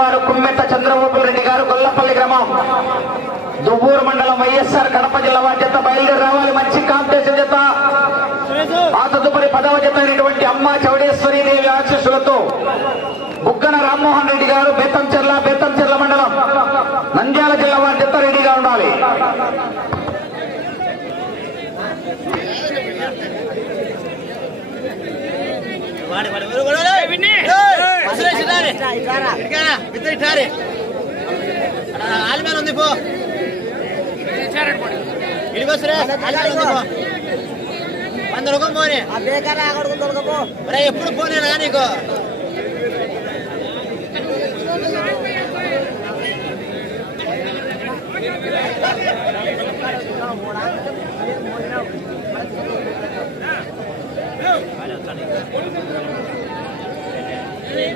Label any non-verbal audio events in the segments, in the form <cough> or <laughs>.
వారు కుమ్మెత్త చంద్రబాబు రెడ్డి గారు గొల్లపల్లి గ్రామం. దువ్వూరు మండలం వైఎస్ఆర్ కడప జిల్లా వారి జత బయలుదేరి రావాలి. మంచి కాంపిటీషన్ చేత ఆ తదుపరి పదవ జత అమ్మ చౌడేశ్వరి దేవి ఆశీస్సులతో బుగ్గన రామ్మోహన్ రెడ్డి గారు బేతంచెర్ల బేతంచెర్ల మండలం. నంద్యాల జిల్లా వారి జత రెడీగా ఉండాలి. ఆలిమేల ఉంది పో. ఇడిగొస్తురే ఆలిమేల ఉంది పో. వంద రూపాయలు పోనీ. అదే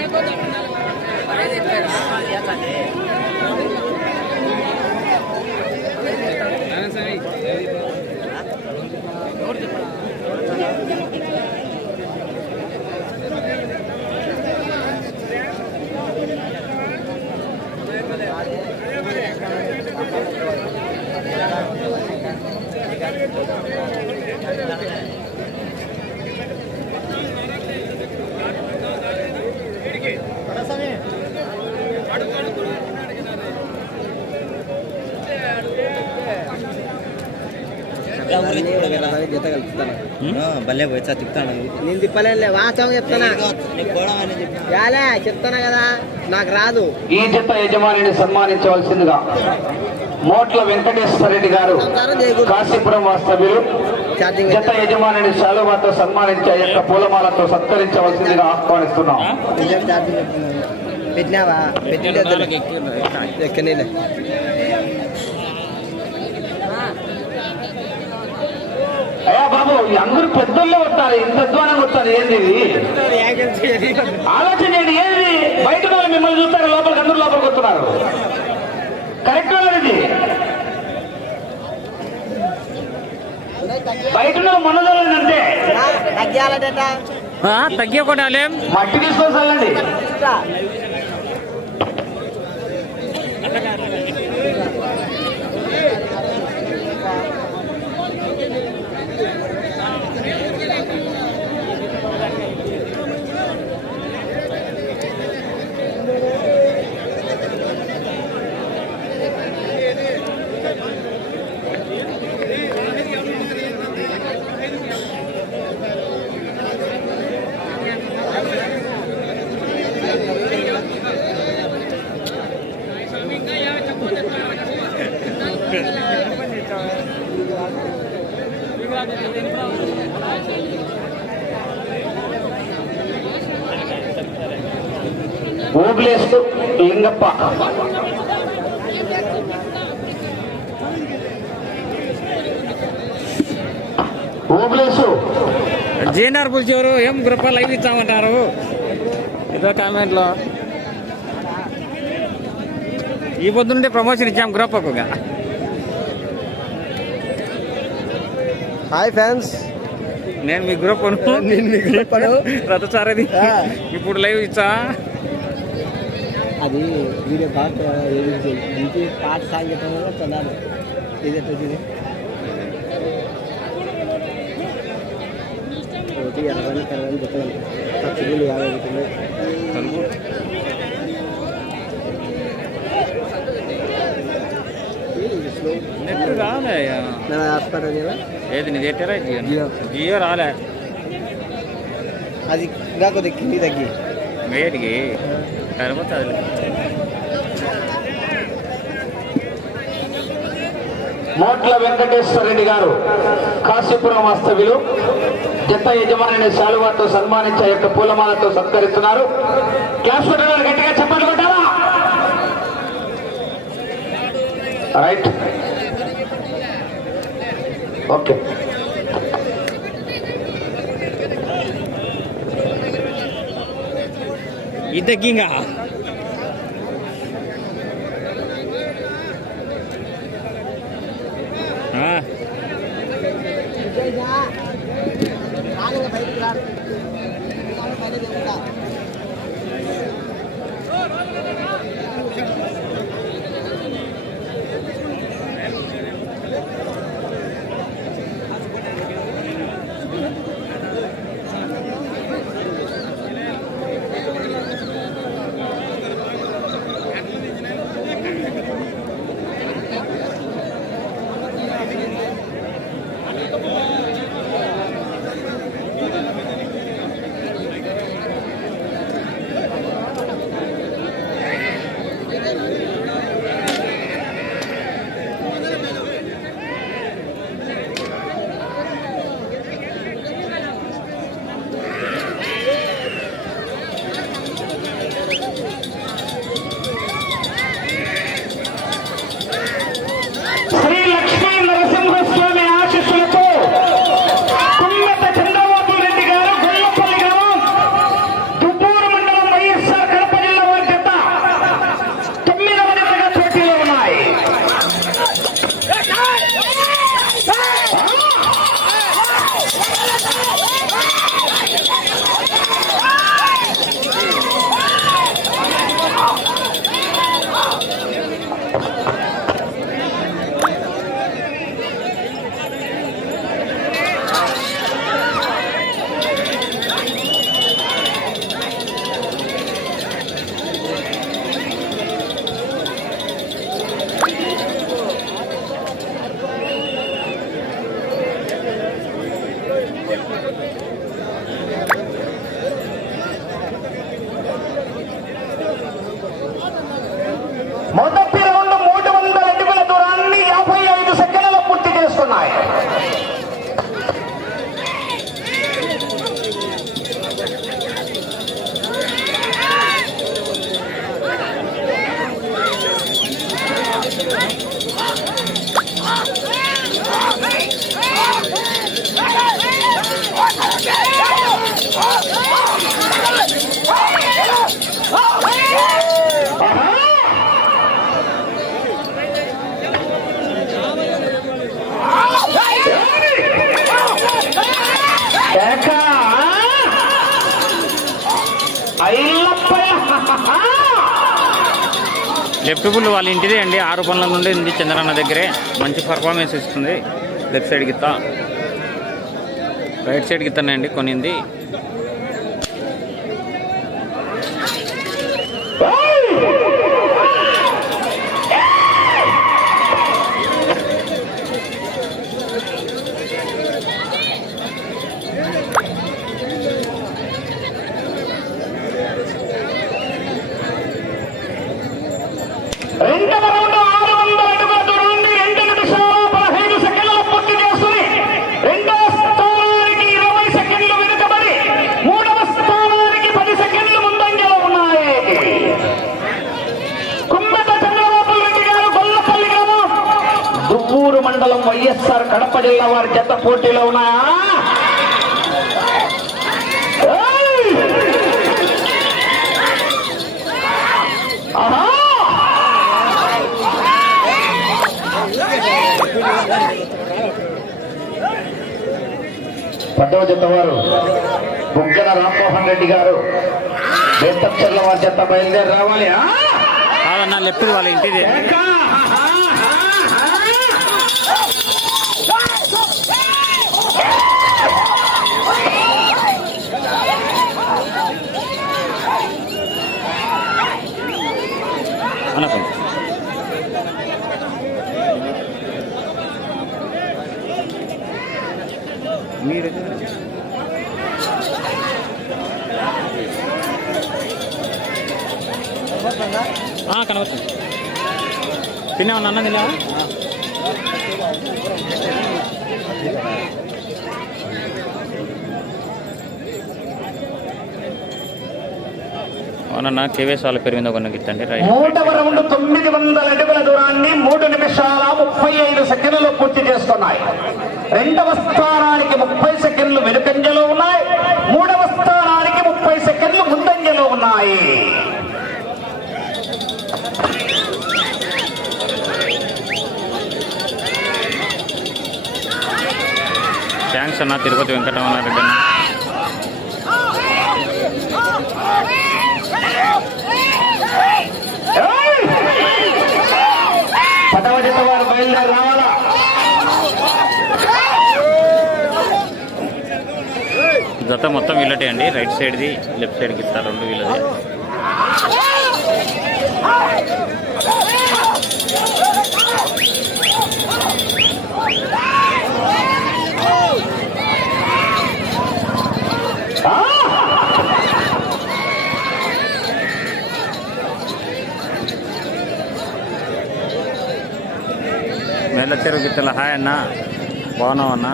ఎప్పుడు పోనేనా నీకు భలే పోయి తిప్పుతాను నేను తిప్పలేనులే వాస్తవం చెప్తానా యాలే చెప్తానా కదా నాకు రాదు. ఈ జత యజమానిని సన్మానించవలసిందిగా మోట్ల వెంకటేశ్వర రెడ్డి గారు కాశీపురం వాస్తవ్యులు జత యజమానిని శాలువాతో సన్మానించే యొక్క పూలమాలతో సత్కరించవలసిందిగా ఆహ్వానిస్తున్నాం. పెట్టినావా? అయ్యా బాబు అందరూ పెద్దోళ్ళే వస్తారు ఇంత అధ్వానం వస్తారు ఏంది ఆలోచన చేయండి ఏంది? బయట వాళ్ళు మిమ్మల్ని చూస్తారు లోపలికి అందరూ లోపలికి వస్తున్నారు. కరెక్ట్ ఇది? బయట తగ్గాలట తగ్గకుండా మట్టి తీసుకొని లింగప్ప ఓబ్లేసు. జేఎన్ఆర్ పిలిచారు ఏం గ్రూప్ లైవ్ ఇచ్చామంటారు? ఏదో కామెంట్లో. ఈ పొద్దుంటే ప్రమోషన్ ఇచ్చాం గ్రూప్కు హాయ్ ఫ్యాన్స్. నేను మీ గ్రూప్ నేను మీ. <laughs> ఇప్పుడు లైవ్ ఇచ్చా? అది వీడియో పాట ఇంటి పాట సాంగీతం చదవాలి ఇది ఎట్లా ఇది ఒకటి ఎనభై ఎనభై చెప్పాలి ఖర్చులు యాభై అవుతుంది స్లో నెట్ రాలే నేను హాస్పిటల్ కదా ఏది నీది ఎట్టరా జియో జియో. జియో రాలే అది ఇంకా కొద్దిగా కింది తగ్గి వేడికి సరిపోతుంది మోట్ల వెంకటేశ్వర రెడ్డి గారు కాశీపురం వాస్తవ్యులు జత యజమానిని శాలువాతో సన్మానించే యొక్క పూలమాలతో సత్కరిస్తున్నారు. క్లాస్ కొట్టారు గట్టిగా చెప్పండి కొట్టారా right okay Sri left bull వాళ్ళ ఇంటిదే అండి. ఆరు పనుల నుండి ఉంది చంద్రన్న దగ్గరే. మంచి పర్ఫార్మెన్స్ ఇస్తుంది. లెఫ్ట్ సైడ్ గిత్త రైట్ సైడ్ గిత్తనే అండి కొనింది రెండవ రౌండ్ ఆరు వందల అడుగుల దూరాన్ని రెండు నిమిషాలు పదహైదు సెకండ్ల పూర్తి చేసుకుని రెండవ స్థానానికి ఇరవై సెకండ్లు వెనుకబడి మూడవ స్థానానికి పది సెకండ్లు ముందంజలో ఉన్నాయి కుమ్మట చంద్రబాబు రెడ్డి గారు గొల్లపల్లి గ్రామం దువ్వూరు మండలం వైఎస్ఆర్ కడప జిల్లా వారి జత పోటీలో ఉన్నాయా? పదవ జత వారు బుగ్గన రామ్మోహన్ రెడ్డి గారు బేతచ్చర్ల వారి జత బయలుదేరి రావాలి. లెఫ్ట్ వాళ్ళ ఇంటిదే. తిన్నావా అవునన్నా కేవీఎస్ వాళ్ళ పేరు మీద కొన్న రైట్. మూడవ రౌండ్ తొమ్మిది వందల అడుగుల దూరాన్ని మూడు నిమిషాల ముప్పై ఐదు సెకండ్లు పూర్తి చేసుకున్నాయి రెండవ స్థానానికి ముప్పై సెకండ్లు అన్న తిరుపతి వెంకటరమణ రెడ్డి అన్న జత మొత్తం వీళ్ళటే అండి. రైట్ సైడ్ది లెఫ్ట్ సైడ్కి ఇస్తారు రెండు వీళ్ళది. మేళ్ళ చెరువు గిత్తల హాయ్ అన్న. బాగున్నావు అన్న?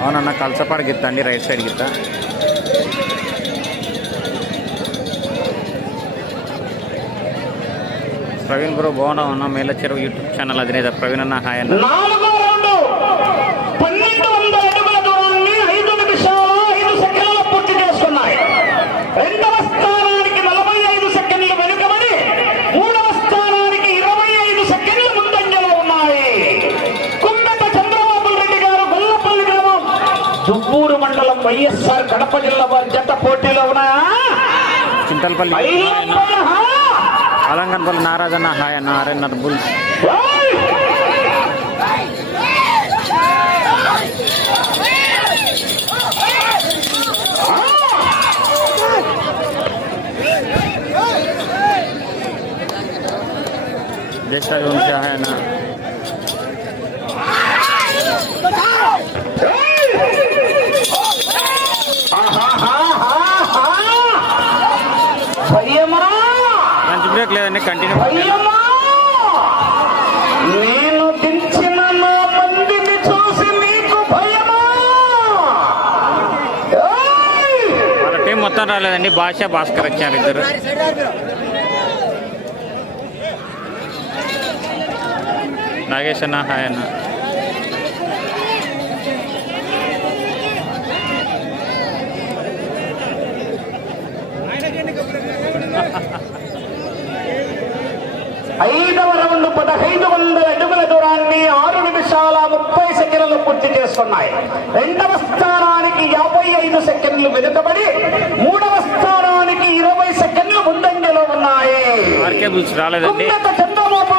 అవునన్న కలసపాడు గిత్త అండి రైట్ సైడ్ గిత్త. ప్రవీణ్ బ్రో బాగున్నావు అన్న? మేళ్ళ చెరువు యూట్యూబ్ ఛానల్ అధినేత ప్రవీణ్ అన్న హాయ్ అన్న నాలుగో రౌండ్ పన్నెండు వందల అడుగుల దూరాన్ని ఐదు నిమిషాల ఐదు సెకండ్ల పూర్తి చేసుకున్నాయి రెండవ స్థానానికి నలభై ఐదు సెకండ్లు వెనుకబడి మూడవ స్థానానికి ఇరవై ఐదు సెకండ్లు ముందంజలో ఉన్నాయి కుమ్మెట చంద్రబాబు రెడ్డి గారు గొల్లపల్లి గ్రామం దుబ్బూరు మండలం వైఎస్ఆర్ కడప జిల్లా వారి జత పోటీలో ఉన్నాయా చింతలపల్లి హాయ్ అన్న ఐలప్పయ్య, హా? అలంకనపల్లి నారాజన్న హాయ్ అన్న ఆర్ఎన్ఆర్ బుల్స్ మొత్తం భాష భాస్కర్ వచ్చారు ఇద్దరు. నాగేష్ అన్న హాయ్ అన్న. ఐదవ రౌండ్ పదహైదు వందల అడుగుల దూరాన్ని ఆరు నిమిషాల ముప్పై సెకండ్లు పూర్తి చేస్తున్నాయి. రెండవ స్థానానికి యాభై ఐదు సెకండ్లు వెనుకబడి మూడవ స్థానానికి ఇరవై సెకండ్లు ముందంజలో ఉన్నాయి ఆర్కే బుల్స్ రాలేదండి.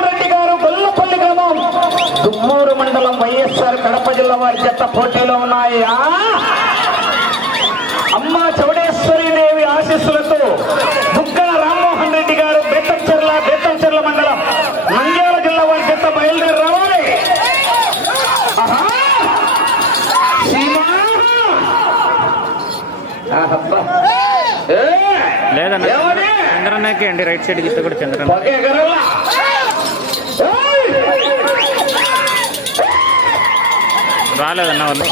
రెడ్డి గారు దుమ్మూరు మండలం వైఎస్ఆర్ కడప జిల్లా వారి జత పోటీలో ఉన్నాయా. అమ్మ చౌడేశ్వరి దేవి ఆశీస్సులతో బుగ్గల రామ్మోహన్ రెడ్డి గారు బేతంచెర్ల బేతంచెర్ల మండలం నంద్యాల జిల్లా వారి జత బయలుదేరి రావాలి ఆహా! సీమా! ఆహబ్బా! ఏ! లేదన్న ఏమని? చంద్రన్నకి అండి రైట్ సైడ్ గిత్త కూడా చంద్రన్న! రాలేదన్న వాళ్ళు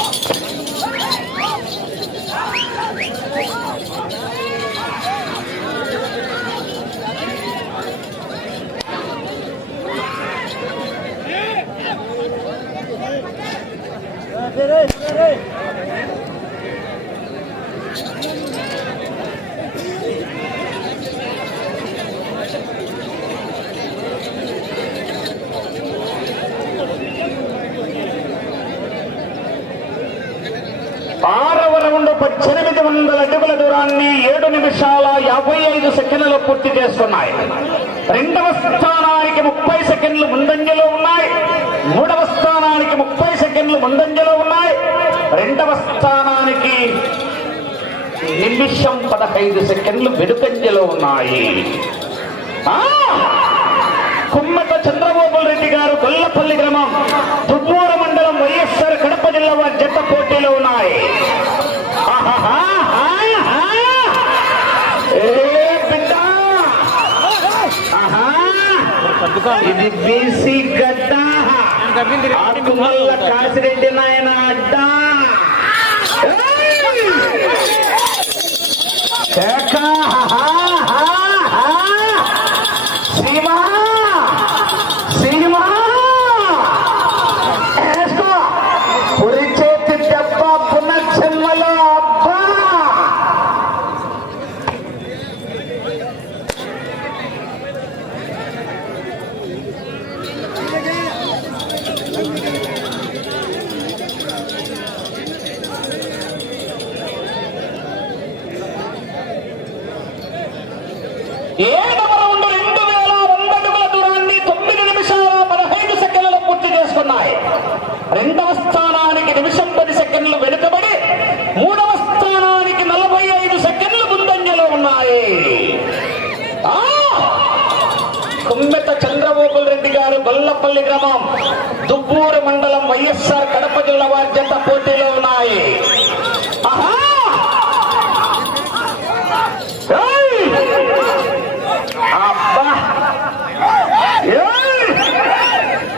ఆరవ రౌండ్ పద్దెనిమిది వందల అడుగుల దూరాన్ని ఏడు నిమిషాల యాభై ఐదు సెకండ్లు పూర్తి చేసుకున్నాయి రెండవ స్థానానికి ముప్పై సెకండ్లు ముందంజలో ఉన్నాయి. మూడవ స్థానానికి ముప్పై సెకండ్లు ముందంజలో ఉన్నాయి. రెండవ స్థానానికి నిమిషం పదహైదు సెకండ్లు వెనుకంజలో ఉన్నాయి. ఆ! కుమ్మట చంద్రబాబు రెడ్డి గారు గొల్లపల్లి గ్రామం దుబ్బూర మండలం వైఎస్ఆర్ కడప జిల్లా వారి జత పోటీలో ఉన్నాయి. ఇది బీసీ గడ్డ ఆకుమల్ల కాసిరెడ్డి నాయన అడ్డ ఏయ్! కేక! ఆహా! ఆహా! సీమా సీమా వేసుకో పురి చేతి దెబ్బ పునర్జన్మలో అబ్బా ఏడవ రౌండ్ రెండు వేల వంద అడుగుల దూరాన్ని తొమ్మిది నిమిషాల పదహైదు సెకండ్లలో పూర్తి చేసుకున్నాయి రెండవ స్థానానికి నిమిషం పది సెకండ్లు వెనుకబడి మూడవ గొల్లపల్లి గ్రామం దుబ్బూరు మండలం వైఎస్ఆర్ కడప జిల్లా వారి జత పోటీలో ఉన్నాయి ఆహా! ఏయ్! అబ్బా ఏయ్!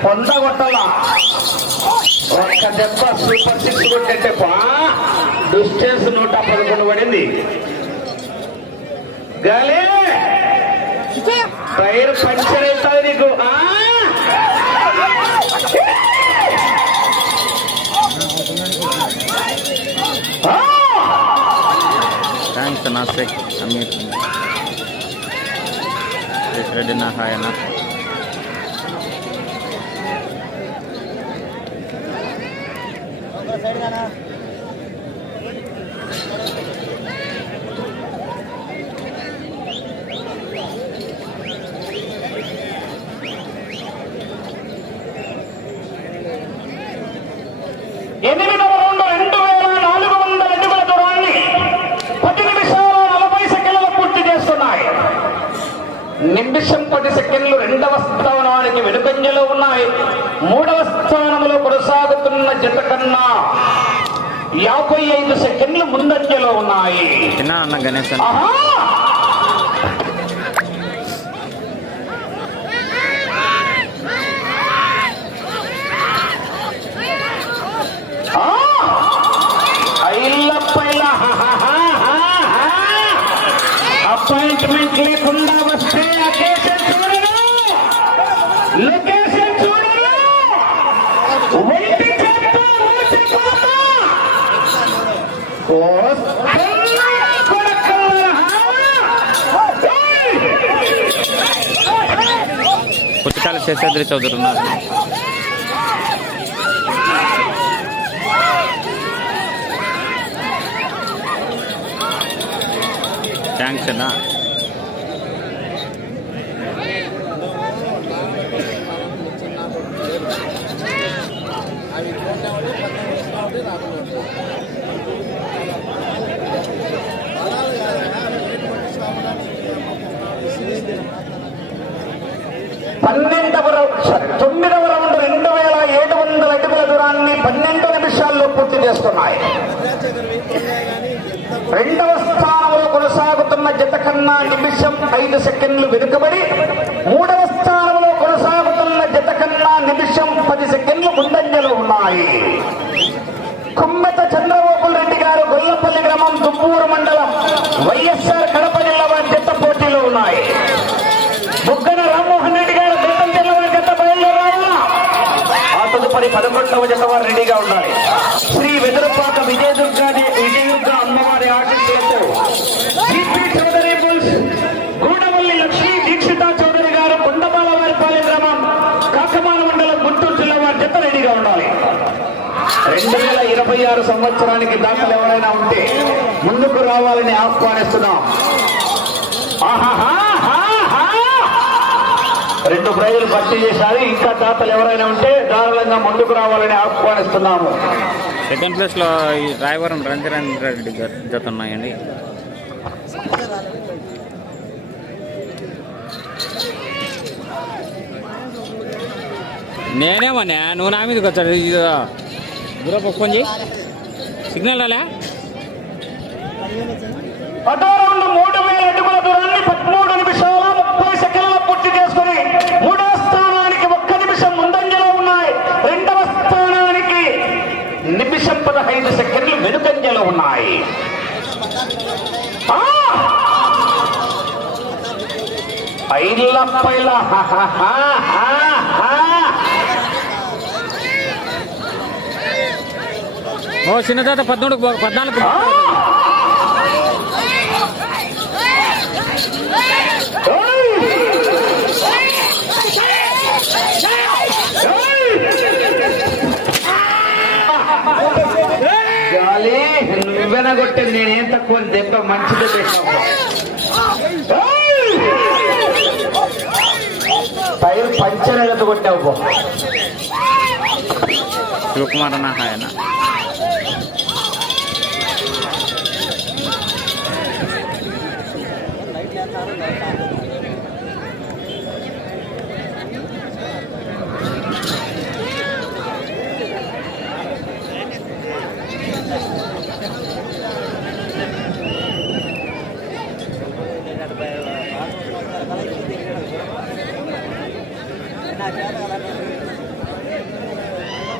పొందగొట్టాల ఒక్క దెబ్బ ఏంటంటే డిస్టెన్స్ నూట పదకొండు పడింది. గాలే! టైర్ పంచర్ అవుతుంది నీకు. థ్యాంక్స్ అన్న సెక్ అమీర్ రెడ్డి నా హాయ్ అన్న సైడ్ గానా ఎనిమిదవ రౌండ్ రెండు వేల నాలుగు వందల అడుగుల దూరాన్ని పది నిమిషాలు నలభై సెకండ్లు పూర్తి చేస్తున్నాయి నిమిషం పది సెకండ్లు రెండవ స్థానానికి వెనుకంజలో ఉన్నాయి. మూడవ స్థానంలో కొనసాగుతున్న జత కన్నా యాభై ఐదు సెకండ్లు ముందంజలో ఉన్నాయి. గణేష్ అపాయింట్మెంట్ లేకుండా వస్తే లొకేషన్ చూడరు. లొకేషన్ చూడరు. ఒంటి చేత్తో శేషాద్రి చౌదరి ఉన్నారు. అన్న పన్నెండవ తొమ్మిదవ రౌండ్ రెండు వేల ఏడు వందల అడుగుల దూరాన్ని పన్నెండు నిమిషాల్లో పూర్తి చేస్తున్నాయి. రెండవ స్థానంలో కొనసాగుతున్న సున్నా నిమిషం ఐదు సెకండ్లు వెనుకబడి మూడవ స్థానంలో కొనసాగుతున్న జత కన్నా నిమిషం పది సెకండ్లు ముందంజలో ఉన్నాయి. కుమ్మెత చంద్రబాబు రెడ్డి గారు గొల్లపల్లి గ్రామం దుబ్బూరు మండలం వైఎస్ఆర్ కడప జిల్లా వారి జత పోటీలో ఉన్నాయి. బుగ్గన రామ్మోహన్ రెడ్డి గారు దేశం జిల్లా వారి జత బయలుదేరాలా ఆ తదుపరి పదకొండవ జత వారు రెడీగా ఉన్నాయి శ్రీ వెదురుపాక విజయదుర్గ విజయదుర్గ అమ్మవారి ఆశీస్సులతో జీపీ చౌదరి బుల్స్ గూడవల్లి లక్ష్మీ దీక్షిత చౌదరి గారు కొండపాల వారిపాలెం గ్రామం కాకమాల మండలం గుంటూరు జిల్లా వారి జత రెడీగా ఉండాలి రెండు వేల ఇరవై ఆరు సంవత్సరానికి దాఖలు ఎవరైనా ఉంటే ముందుకు రావాలని ఆహ్వానిస్తున్నాం. రెండు ప్రైజులు భర్తీ చేశారు. ఇంకా దాతలు ఎవరైనా ఉంటే దారుణంగా ముందుకు రావాలని ఆహ్వానిస్తున్నాము. సెకండ్ ప్లేస్లో ఈ రాయవరం రంజన్ రెడ్డి జత ఉన్నాయండి. నేనేమన్నా నువ్వు నా మీదకి వచ్చాడు ఇది ఫోన్ చేయి. సిగ్నల్ రాలే? పదో రౌండ్ మూడు వేల అడుగుల దూరాన్ని పదమూడు నిమిషాల ముప్పై సెకండ్ల పూర్తి చేసుకుని మూడో స్థానానికి ఒక్క నిమిషం ముందంజలో ఉన్నాయి. రెండవ స్థానానికి నిమిషం పదహైదు సెకండ్లు వెనుకంజలో ఉన్నాయి. ఆ! ఐల పైల హ హ హ హ. ఓ చిన్న తాత పద్నాలుగు. పద్నాలుగు! గాలి నువ్వెనగొట్టింది నేనేం తక్కువ దెబ్బ మంచిదే పెట్టావు టైర్ పంచర్ ఎగత కొట్టావు అన్న హాయ్ అన్న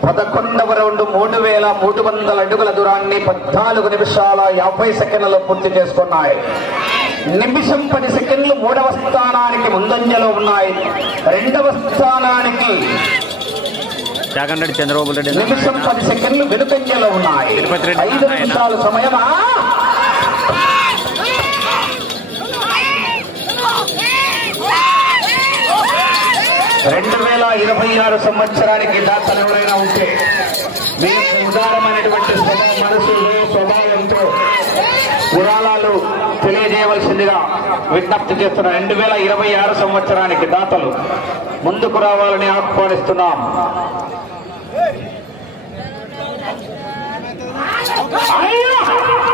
పదకొండవ రౌండ్ మూడు వేల మూడు వందల అడుగుల దూరాన్ని పద్నాలుగు నిమిషాల యాభై సెకండ్లలో పూర్తి చేసుకున్నాయి. నిమిషం పది సెకండ్లు మూడవ స్థానానికి ముందంజలో ఉన్నాయి. రెండవ స్థానానికి చంద్రబాబు రెడ్డి. నిమిషం పది సెకండ్లు వెనుకంజలో ఉన్నాయి. ఐదు నిమిషాల సమయమా? రెండు వేల ఇరవై ఆరు సంవత్సరానికి దాతలు ఎవరైనా ఉంటే మీకు ఉదారమైనటువంటి మనసులో స్వభావంతో పురాణాలు తెలియజేయవలసిందిగా విజ్ఞప్తి చేస్తున్న. రెండు వేల ఇరవై ఆరు సంవత్సరానికి దాతలు ముందుకు రావాలని ఆహ్వానిస్తున్నాం.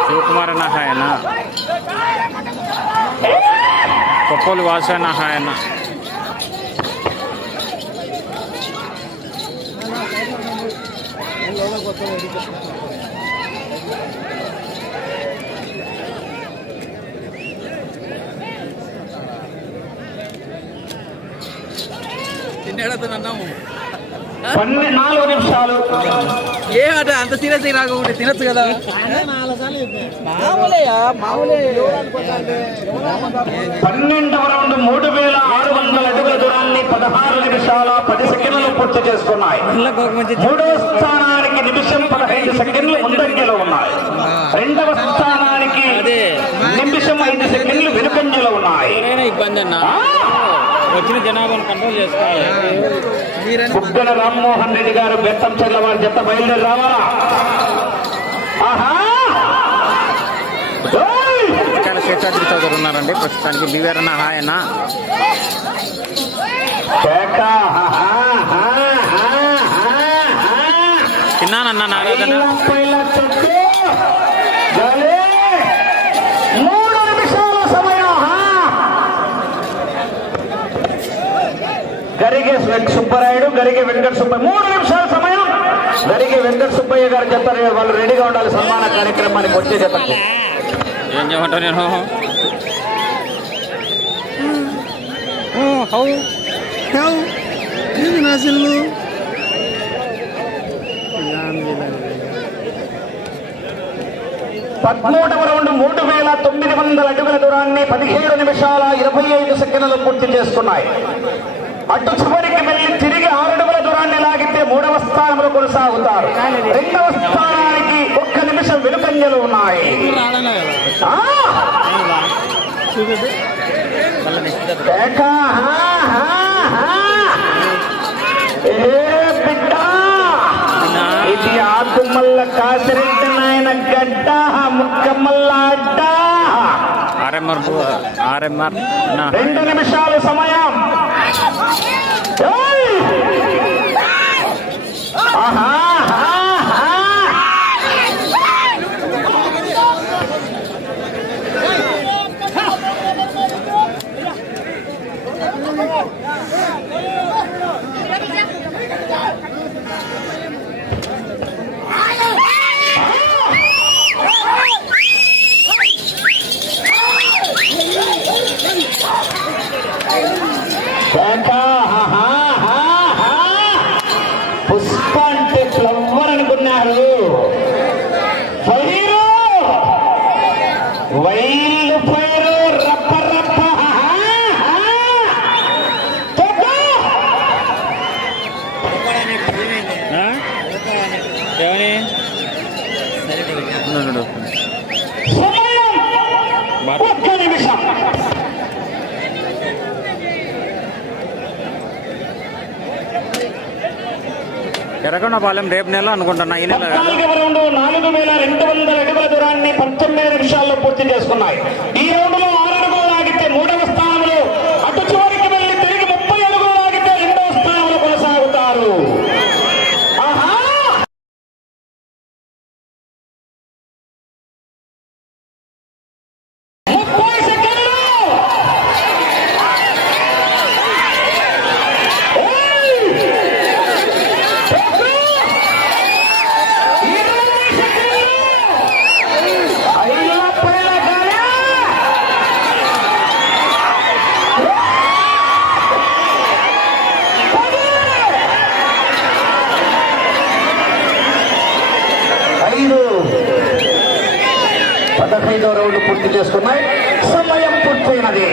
శివకుమార్ అన్న హాయ్ అన్న కొప్పోలు వాసు అన్న హాయ్ అన్న పన్నె నాలుగు నిమిషాలు. ఏ అట అంత సీరియస్ రాకుండా తినచ్చు కదా. మామూలేయా మామూలే పన్నెండవ రౌండ్ మూడు వేల ఆరు వందల అడుగుల దూరాన్ని పదహారు నిమిషాల పది సెకండ్లు పూర్తి చేసుకున్నాయి. మూడవ స్థానానికి నిమిషం పదహైదు సెకండ్లు ముందంజలో ఉన్నాయి. రెండవ స్థానానికి నిమిషం ఐదు సెకండ్లు వెనుకంజలో ఉన్నాయి. ఇబ్బంది అన్న! వచ్చిన జనాభాను కంట్రోల్ చేసుకోవాలి. బుగ్గన రామ్మోహన్ రెడ్డి గారు బెత్తం చెల్ల వారి జత బయలుదేరి రావాలా? ఆహా! శేషాద్రి చౌదరి ఉన్నారండి. ప్రస్తుతానికి బీవీఆర్ అన్న హాయ్ అన్న కేక, ఆహా, ఆహా, ఆహా, ఆహా. తిన్నానన్న హా. గరిగే సుబ్బరాయుడు గరిగే వెంకట సుబ్బయ్య మూడు నిమిషాల సమయం. గరిగే వెంకట సుబ్బయ్య గారు చెప్తారు వాళ్ళు రెడీగా ఉండాలి సన్మాన కార్యక్రమానికి వచ్చే చెప్పండి. ఏం చేయమంటావు నేను ఓ, హౌ? ఇది నా సెల్లు పదమూడవ రౌండ్ మూడు వేల తొమ్మిది వందల అడుగుల దూరాన్ని పదిహేడు నిమిషాల ఇరవై ఐదు సెకండ్లు పూర్తి చేసుకున్నాయి అటు చివరికి వెళ్ళి తిరిగి ఆరడుగుల దూరాన్ని లాగితే మూడవ స్థానంలో కొనసాగుతారు. రెండవ స్థానానికి ఒక్క నిమిషం వెనుకంజలు ఉన్నాయి. ఆ! కేక, హా, హా, హా. ఏ బిడ్డ ఇది ఆకుమల్ల కాసిరెడ్డి నాయన గడ్డ ముక్కమల్ల అడ్డ ఆర్ఎంఆర్ ఆర్ఎంఆర్ రెండు నిమిషాలు సమయం ఆహా. కేక, ఆహా, ఆహా, ఆహా. పుష్ప అంటే ఫ్లవర్ అనుకున్నారు ఫైరు వైల్డ్ ఫైరు రప్ప రప్ప ఆహా, ఆహా. తొక్కు. ఆ? ఏమని ఉండు, ఉండు. సమయం ఒక్క నిమిషం ఎర్రగొండపాలెం రేపు నెల అనుకుంటున్నా ఈ నెల నాలుగు వేల రెండు వందల అడుగుల దూరాన్ని పంతొమ్మిది నిమిషాల్లో పూర్తి చేసుకున్నాయి ఈ రౌండ్లో ఆరు అడుగులు లాగితే మూడవ స్థానంలో అటు చివరికి వెళ్ళి తిరిగి ముప్పై అడుగులు లాగితే రెండవ స్థానంలో కొనసాగుతారు ఆహా ముప్పై సెకండ్లు ఏయ్! ఐదు పైల గాలి పదహైదో రౌండ్ పూర్తి చేసుకున్నాయి సమయం పూర్తయినది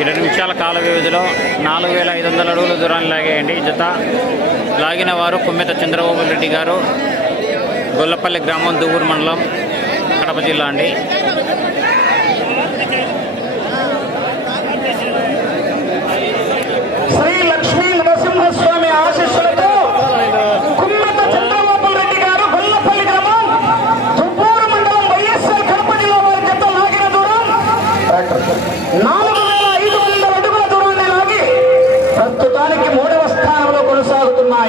ఇరవై నిమిషాల కాల వ్యవధిలో నాలుగు వేల ఐదు వందల అడుగుల దూరాన్ని లాగేయండి ఈ జత లాగిన వారు కుమ్మెత చంద్రబాబు రెడ్డి గారు గొల్లపల్లి గ్రామం దువ్వూరు మండలం కడప జిల్లా అండి. శ్రీ లక్ష్మీ నరసింహస్వామి ఆశీస్సులతో కుమ్మెత చంద్రబాబు రెడ్డి గారు గొల్లపల్లి గ్రామం దుబ్బూరు మండలం వైఎస్ఆర్ కడప జిల్లా వారి జత లాగిన దూరం నాలుగు వేల ఐదు వందల అడుగుల దూరాన్ని లాగి ప్రస్తుతానికి మూడవ స్థానంలో కొనసాగుతున్నాయి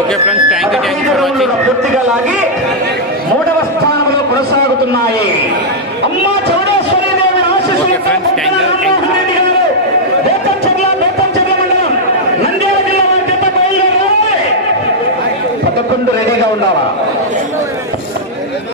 okay friends thank you thank you for watching పూర్తిగా లాగి మూడవ స్థానంలో కొనసాగుతున్నాయి. అమ్మా చౌడేశ్వరి దేవి మండలం నంద్యాల జిల్లా వారి జత బయలుదేరాలి పదకొండు రెడీగా ఉండాలా?